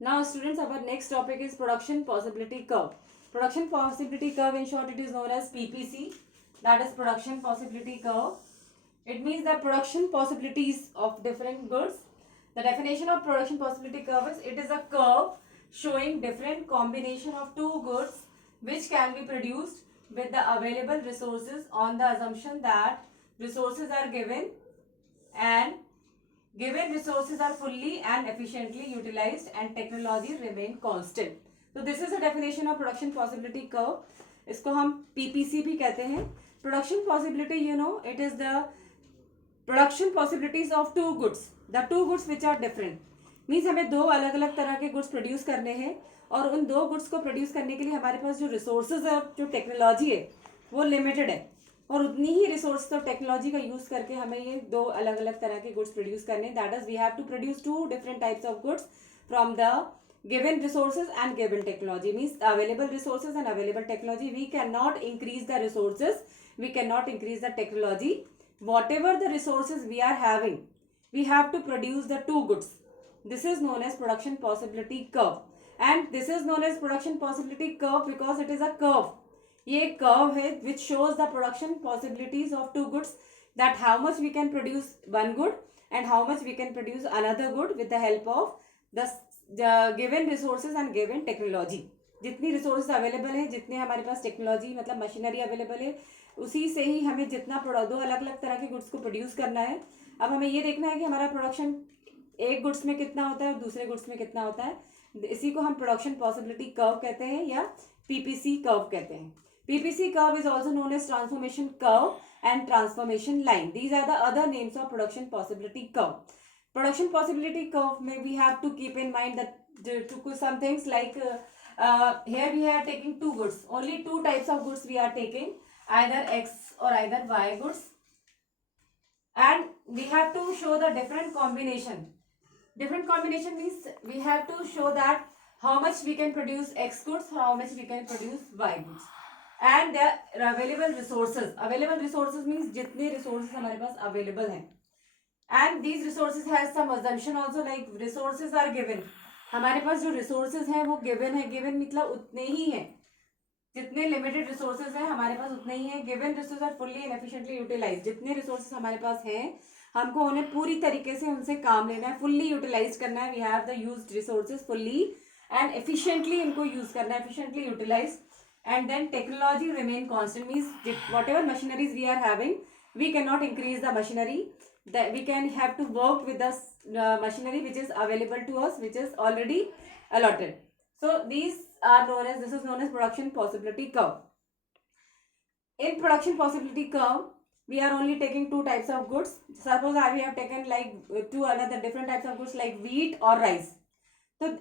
Now students, our next topic is production possibility curve. Production possibility curve, in short, it is known as PPC, that is production possibility curve. It means the production possibilities of different goods. The definition of production possibility curve is it is a curve showing different combination of two goods which can be produced with the available resources on the assumption that resources are given and given resources are fully and efficiently utilized and technology remain constant. So this is a definition of production possibility curve. इसको हम PPC भी कहते हैं. Production possibility, it is the production possibilities of two goods. The two goods which are different. Means हमें दो अलग अलग तरह के गुड्स प्रोड्यूस करने हैं और उन दो गुड्स को प्रोड्यूस करने के लिए हमारे पास जो रिसोर्सेज है, जो टेक्नोलॉजी है, वो लिमिटेड है और उतनी ही रिसोर्स और टेक्नोलॉजी का यूज करके हमें ये दो अलग अलग तरह के गुड्स प्रोड्यूस करने. That is we have to produce two different types of goods from the given resources and given technology. Means available resources and available technology. We cannot increase the resources, we cannot increase the technology. Whatever the resources we are having, we have to produce the two goods. This is known as production possibility curve, and this is known as production possibility curve because it is a curve. ये curve है which shows the production possibilities of two goods, that how much we can produce one good and how much we can produce another good with the help of the given resources and given technology. जितनी resources available है, जितने हमारे पास technology मतलब machinery available है, उसी से ही हमें जितना दो अलग अलग तरह के गुड्स को प्रोड्यूस करना है. अब हमें ये देखना है कि हमारा प्रोडक्शन एक गुड्स में कितना होता है और दूसरे गुड्स में कितना होता है. इसी को हम प्रोडक्शन पॉसिबिलिटी कर्व कहते हैं या पीपीसी कर्व कहते हैं. PPC curve is also known as transformation curve and transformation line. These are the other names of production possibility curve. Production possibility curve may we have to keep in mind that to some things like here we are taking two goods. Only two types of goods we are taking, either X or either Y goods, and we have to show the different combination. Different combination means we have to show that how much we can produce X goods, how much we can produce Y goods. And the available resources. Available resources means जितने resources हमारे पास available हैं. And these resources has some assumption also, like resources are given. हमारे पास जो resources हैं वो given है. given मतलब उतने ही हैं, जितने limited resources हैं हमारे पास उतने ही हैं. given resources are fully and efficiently utilized. जितने resources हमारे पास हैं हमको उन्हें पूरी तरीके से उनसे काम लेना है, fully utilize करना है. We have the used resources fully and efficiently इनको use करना है, efficiently utilize. And then technology remain constant means whatever machineries we are having, we cannot increase the machinery, that we can have to work with the machinery which is available to us, which is already allotted. So these are known as, this is known as production possibility curve. In production possibility curve, we are only taking two types of goods. Suppose we have taken like two another different types of goods like wheat or rice. So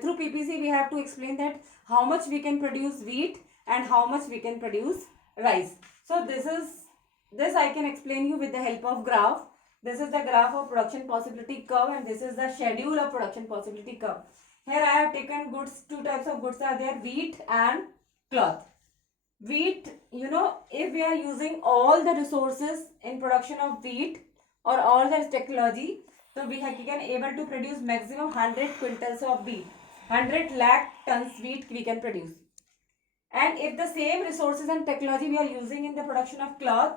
through PPC we have to explain that how much we can produce wheat and how much we can produce rice. So this I can explain you with the help of graph. This is the graph of production possibility curve and this is the schedule of production possibility curve. Here I have taken goods, two types of goods are there, wheat and cloth. Wheat, if we are using all the resources in production of wheat or all the technology, so we can able to produce maximum 100 quintals of wheat. 100 lakh tons wheat we can produce. And if the same resources and technology we are using in the production of cloth,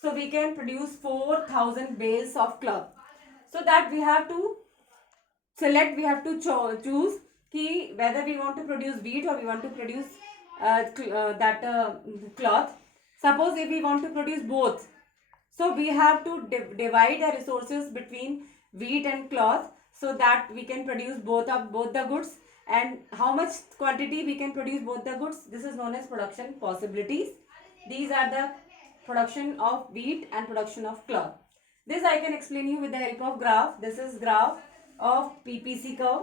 so we can produce 4,000 bales of cloth. So that we have to select, we have to choose whether we want to produce wheat or we want to produce cloth. Suppose if we want to produce both, so we have to divide the resources between wheat and cloth so that we can produce both the goods, and how much quantity we can produce both the goods, this is known as production possibilities. These are the production of wheat and production of cloth. This I can explain you with the help of graph. This is graph of PPC curve.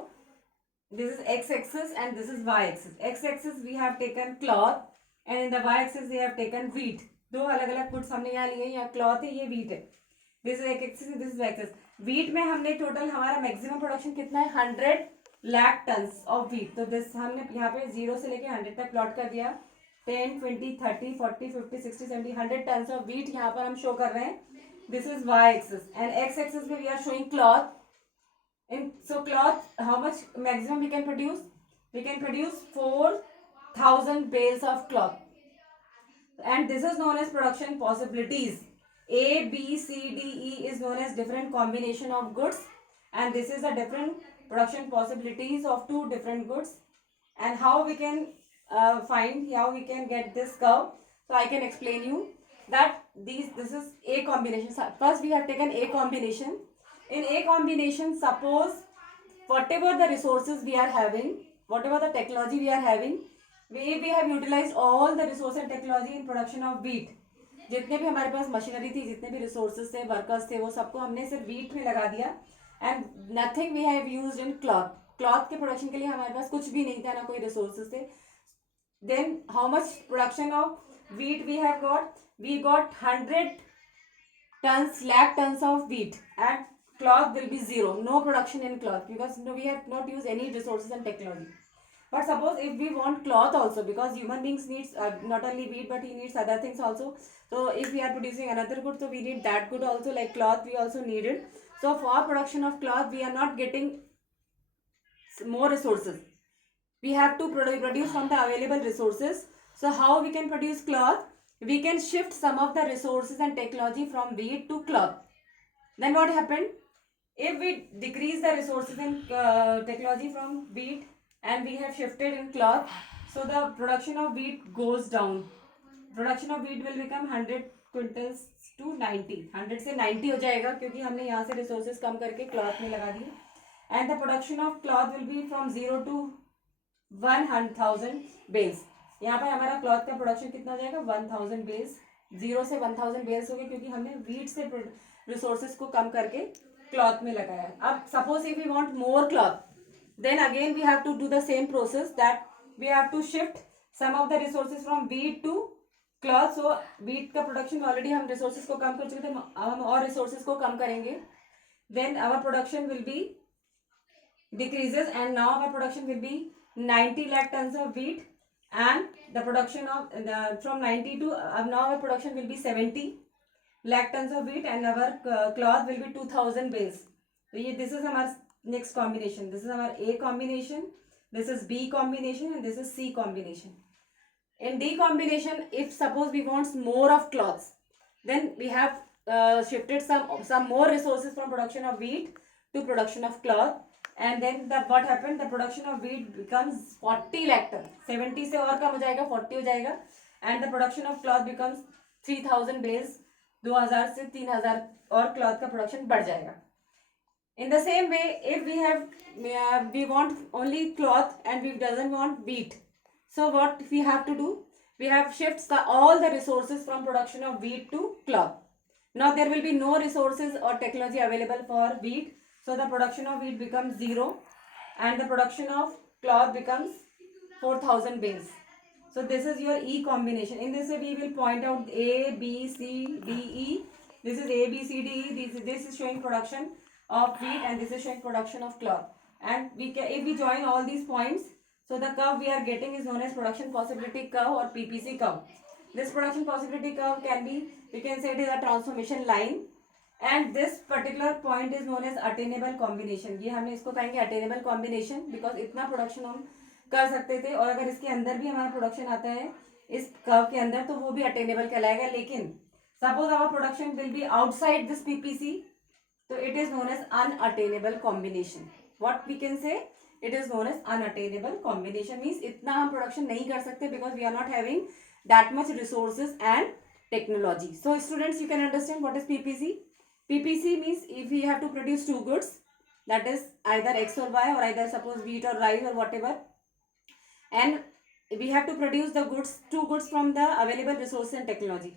This is x-axis and this is y-axis. X-axis we have taken cloth and in the y-axis we have taken wheat. दो अलग अलग goods हमने यहाँ लिए, यहाँ cloth है, ये wheat है. This is axis, this is axis. Wheat में हमने टोटल हमारा मैक्सिमम प्रोडक्शन कितना है, 100 लाख टन्स ऑफ वीट. तो दिस हमने यहाँ पे 0 से लेके 100 तक प्लॉट कर दिया. 10, 20, 30, 40, 50, 60, 70, 100 टन्स ऑफ वीट यहाँ पर हम शो कर रहे हैं. This is Y axis and X axis में we are showing cloth So cloth, how much maximum we can produce? We can produce 4,000 bales of cloth, and this is known as production possibilities. A, B, C, D, E is known as different combination of goods, and this is a different production possibilities of two different goods. And how we can find, how we can get this curve? So I can explain you that this is A combination. So first we have taken A combination. In A combination, suppose whatever the resources we are having, whatever the technology we are having, we have utilized all the resource and technology in production of wheat. जितने भी हमारे पास machinery थी, जितने भी resources थे, workers थे, वो सबको हमने सिर्फ वीट में लगा दिया, and nothing we have used in cloth. Cloth के प्रोडक्शन के लिए हमारे पास कुछ भी नहीं था, ना कोई रिसोर्सेज थे. Then how much production of wheat we have got? We got 100 tons, lakh tons of wheat, and cloth will be zero. No production in cloth because no, we have not used any resources and technology. But suppose if we want cloth also, because human beings needs not only wheat but he needs other things also. So if we are producing another good, so we need that good also, like cloth we also need it. So for production of cloth we are not getting more resources. We have to produce from the available resources. So how we can produce cloth? We can shift some of the resources and technology from wheat to cloth. Then what happened? If we decrease the resources and technology from wheat and we have shifted in cloth, so the production of wheat goes down. Production of wheat will become 100 quintals to 90. 100 से 90 हो जाएगा क्योंकि हमने यहाँ से resources कम करके cloth में लगा दिए. And the production of cloth will be from 0 to 1,000 bales. यहाँ पर हमारा क्लॉथ का प्रोडक्शन कितना हो जाएगा? 1,000 बेल्स. 0 से 1,000 बेल्स हो गए क्योंकि हमने वीट से रिसोर्सेज को कम करके क्लॉथ में लगाया. अब suppose if we want more cloth, then again we have to do the same process, that we have to shift some of the resources from wheat to cloth. So wheat का production already हम resources को कम कर चुके थे, हम और resources को कम करेंगे. Then our production will be decreases, and now our production will be 90 lakh tons of wheat, and the production of from 90 to now our production will be 70 lakh tons of wheat, and our cloth will be 2,000 bales. So this is our next combination. This is our A combination, this is B combination, and this is C combination. In D combination, if suppose we want more of cloths, then we have shifted some more resources from production of wheat to production of cloth, and then what happened? The production of wheat becomes 40 lakh ton. 70 से और कम हो जाएगा, 40 हो जाएगा, and the production of cloth becomes 3,000 bales. 2,000 से 3,000 और cloth का production बढ़ जाएगा. In the same way, if we want only cloth and we doesn't want wheat, so what we have to do? We have shift all the resources from production of wheat to cloth. Now there will be no resources or technology available for wheat, so the production of wheat becomes 0, and the production of cloth becomes 4,000 bales. So this is your E combination. In this way we will point out A, B, C, D, E. This is A, B, C, D, E. This is showing production of wheat, and this is showing production of cloth. And if we join all these points, so the curve we are getting is known as production possibility curve or PPC curve. This production possibility curve can be, we can say it is a transformation line, and this particular point is known as attainable combination. ये हमने इसको कहेंगे attainable combination, because इतना production हम कर सकते थे, और अगर इसके अंदर भी हमारा प्रोडक्शन आता है इस कर्व के अंदर, तो वो भी अटेनेबल कहलाएगा. लेकिन suppose our production will be outside this PPC, तो it is known as unattainable combination. What we can say? It is known as unattainable combination. Means इतना हम प्रोडक्शन नहीं कर सकते because we are not having that much resources and technology. So students, you can understand what is PPC. PPC means if we have to produce two goods, that is either X or Y, or either suppose wheat or rice or whatever, and we have to produce the goods, two goods from the available resources and technology.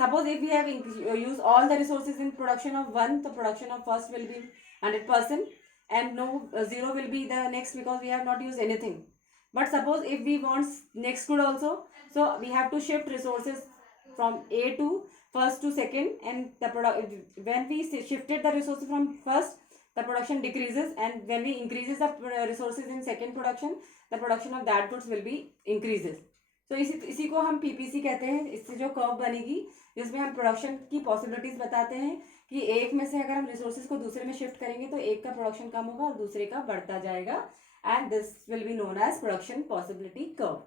Suppose if we have used all the resources in production of one, the production of first will be 100%, and no 0 will be the next because we have not used anything. But suppose if we want next good also, so we have to shift resources from A to first to second, and the when we shifted the resources from first, the production decreases, and when we increases the resources in second production, the production of that goods will be increases. तो इसी को हम PPC कहते हैं. इससे जो curve बनेगी जिसमें हम प्रोडक्शन की पॉसिबिलिटीज बताते हैं कि एक में से अगर हम रिसोर्सेज को दूसरे में शिफ्ट करेंगे तो एक का प्रोडक्शन कम होगा और दूसरे का बढ़ता जाएगा, and this will be known as production possibility curve.